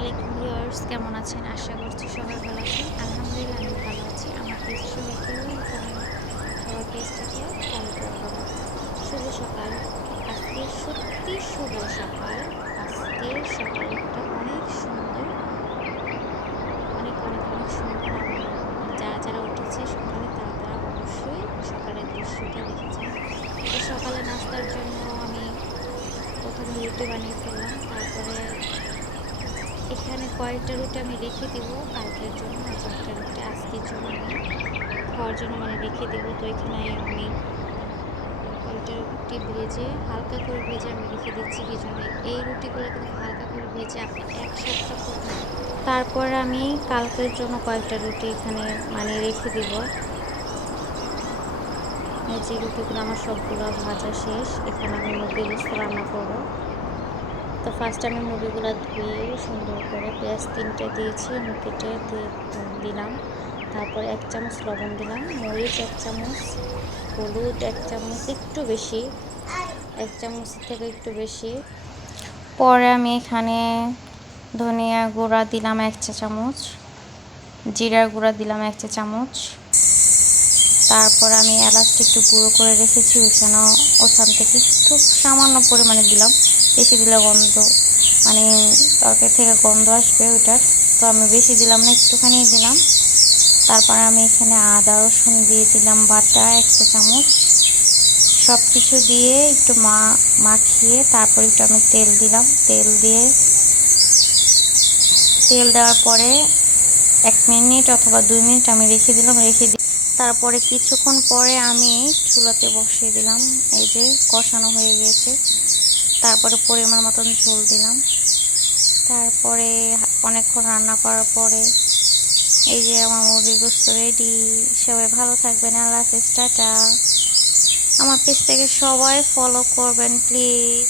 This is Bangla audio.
আলাইকুম ভিউয়ার্স, কেমন আছেন? আশা করছি সবাই ভালো আছেন। আলহামদুলিল্লাহ আমি ভালো আছি। আমার পেজ সবাইকে সবার পেজটাকে ফলো করে দেবেন। শুভ সকাল। আজকে সত্যি শুভ সকাল। আজকের সকালটা অনেক সুন্দর, অনেক অনেক অনেক সুন্দর। আমার যারা উঠেছে সকালে তারা অবশ্যই সকালের দৃশ্যটা দেখেছেন। তো সকালে নাস্তার জন্য আমি প্রথমে রুটি বানিয়ে ফেললাম। তারপরে এখানে কয়েকটা রুটি আমি রেখে দিব কালকের জন্য, আর কয়েকটা রুটি আজকের জন্য আমি খাওয়ার জন্য রেখে দিব। তো এখানে আমি কয়েকটা রুটি ভেজে হালকা করে ভেজে আমি রেখে দিচ্ছি। কি জন্য এই রুটিগুলো কিন্তু হালকা করে ভেজে আপনি এক সপ্তাহ পর্যন্ত, তারপরে আমি কালকের জন্য কয়েকটা রুটি এখানে রেখে দিব। এই যে রুটিগুলো আমার সবগুলো ভাজা শেষ। এখানে আমি মুরগি গোশত রান্না করব। তো ফার্স্ট আমি মুরগিগুলো ধুয়ে সুন্দর করে পেঁয়াজ 3টে দিয়েছি, আমি কেটে দিলাম। তারপর 1 চামচ লবণ দিলাম, মরিচ 1 চামচ, হলুদ 1 চামচ, একটু বেশি, 1 চামচের থেকে একটু বেশি। পরে আমি এখানে ধনিয়া গুঁড়া দিলাম 1 চা চামচ, জিরার গুঁড়া দিলাম 1 চা চামচ। তারপর আমি এলাচটা একটু গুঁড়ো করে রেখেছি, ওখান থেকে একটু সামান্য পরিমাণে দিলাম। বেশি দিলে গন্ধ তরকারি থেকে গন্ধ আসবে ওইটার, তো আমি বেশি দিলাম না, একটুখানি দিলাম। তারপর আমি এখানে আদা রসুন দিয়ে দিলাম বাটা 1 চা চামচ। সব কিছু দিয়ে একটু মাখিয়ে তারপর একটু আমি তেল দিলাম। তেল দেওয়ার পরে 1 মিনিট অথবা 2 মিনিট আমি রেখে দিলাম। তারপরে কিছুক্ষণ পরে আমি চুলাতে বসিয়ে দিলাম। এই যে কষানো হয়ে গিয়েছে। তারপরে পরিমাণ মতন ঝোল দিলাম। তারপরে অনেকক্ষণ রান্না করার পরে এই যে আমার মুরগির গোশত রেডি। সবাই ভালো থাকবেন। আল্লাহ হাফেজ, টাটা। আমার পেজটাকে সবাই ফলো করবেন প্লিজ।